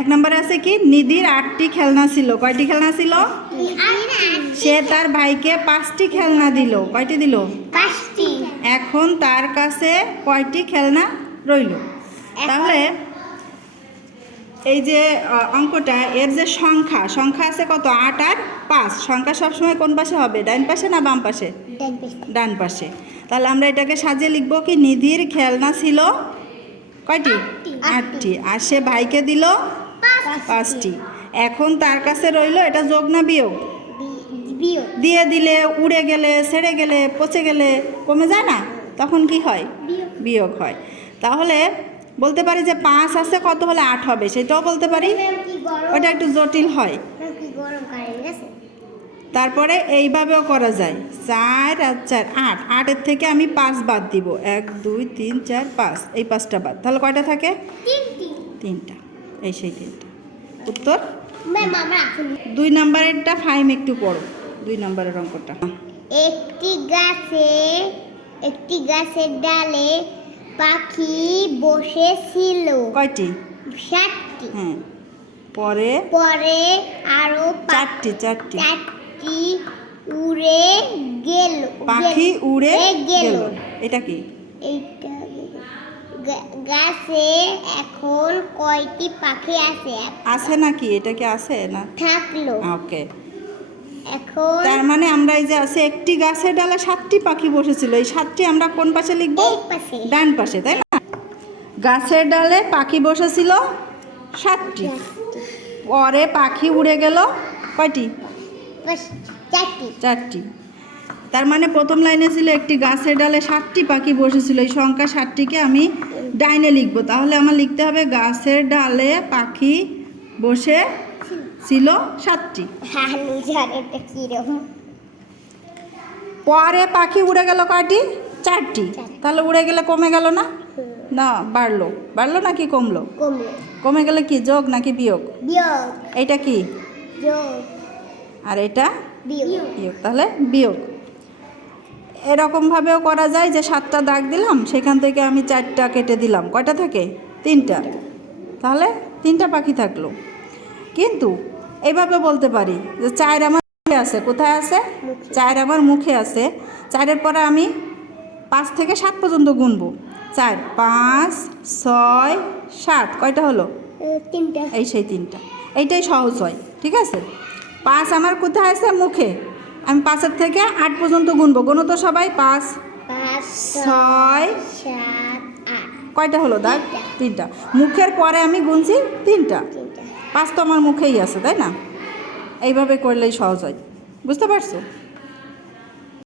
এক নম্বরে আছে কি, নিধির 8টি খেলনা ছিল। কয়টি খেলনা ছিল? সে তার ভাইকে 5টি খেলনা দিল। কয়টি দিল? 5টি। এখন তার কাছে কয়টি খেলনা রইল? তাহলে এই যে অঙ্কটা, এর যে সংখ্যা আছে কত? 8 আর 5। সংখ্যা সবসময় কোন পাশে হবে? ডান পাশে না বাম পাশে? ডান পাশে। তাহলে আমরা এটাকে সাজিয়ে লিখবো কি, নিধির খেলনা ছিল কয়টি? 8টি। আর সে ভাইকে দিল 5টি। এখন তার কাছে রইল, এটা যোগ না বিয়োগ? দিয়ে দিলে, উড়ে গেলে, ছেড়ে গেলে, পচে গেলে কমে যায় না? তখন কি হয়? বিয়োগ হয়। তাহলে বলতে পারি যে 5 আছে কত হলে 8 হবে, সেটাও বলতে পারি। ওটা একটু জটিল হয়। তারপরে এইভাবেও করা যায়, 4 আর 4 8। 8-এর থেকে আমি 5 বাদ দিব, 1 2 3 4 5, এই 5টা বাদ। তাহলে কয়টা থাকে? 3টা। এই সেই 3টা উত্তর। 2 নম্বরেরটা ফাইম একটু পড়ো, 2 নম্বরের অঙ্কটা। একটি গাছের ডালে পাখি বসেছিল। কয়টি? 7টি। হ্যাঁ। পরে আরো 4টি উড়ে গেল। পাখি উড়ে গেল। এটা কি? গাছে এখন কয়টি পাখি আছে? আছে নাকি? এটা কি আছে না থাকলো। ওকে। এখন তার মানে আমরা এই যে আছে, একটি গাছের ডালে 7টি পাখি বসেছিল, এই 7টি আমরা কোন পাশে লিখবো? ডান পাশে, তাই না? গাছের ডালে পাখি বসেছিল 7টি। পরে পাখি উড়ে গেল কয়টি? 4টি। তার মানে প্রথম লাইনে ছিল একটি গাছের ডালে 7টি পাখি বসেছিল, এই সংখ্যা 7টিকে আমি ডাইনে লিখবো। তাহলে আমার লিখতে হবে গাছের ডালে পাখি বসে ছিল 7টি। পরে পাখি উড়ে গেল কয়টি? 4টি। তাহলে উড়ে গেলে কমে গেল না? না, বাড়লো নাকি কমলো? কমে গেলে কি, যোগ নাকি বিয়োগ? এটা কি? আর এটা বিয়োগ। তাহলে বিয়োগ। এরকমভাবেও করা যায় যে 7টা দাগ দিলাম, সেখান থেকে আমি 4টা কেটে দিলাম, কয়টা থাকে? 3টা। তাহলে 3টা পাখি থাকলো। কিন্তু এইভাবে বলতে পারি যে 4 আমার মুখে আছে। কোথায় আছে? 4 আমার মুখে আছে। 4-এর পরে আমি 5 থেকে 7 পর্যন্ত গুনবো। 4 5 6 7, কয়টা হলো? 3টা। এই সেই 3টা। এইটাই সহজ হয়, ঠিক আছে? 5 আমার কোথায় আছে? মুখে। আমি 5-এর থেকে 8 পর্যন্ত গুনবো। গুনো তো সবাই। 5 6 7 8, কয়টা হলো দাগ? 3টা। মুখের পরে আমি গুনছি 3টা। 5 তো আমার মুখেই আছে, তাই না? এইভাবে করলেই সহজ হয়। বুঝতে পারছো?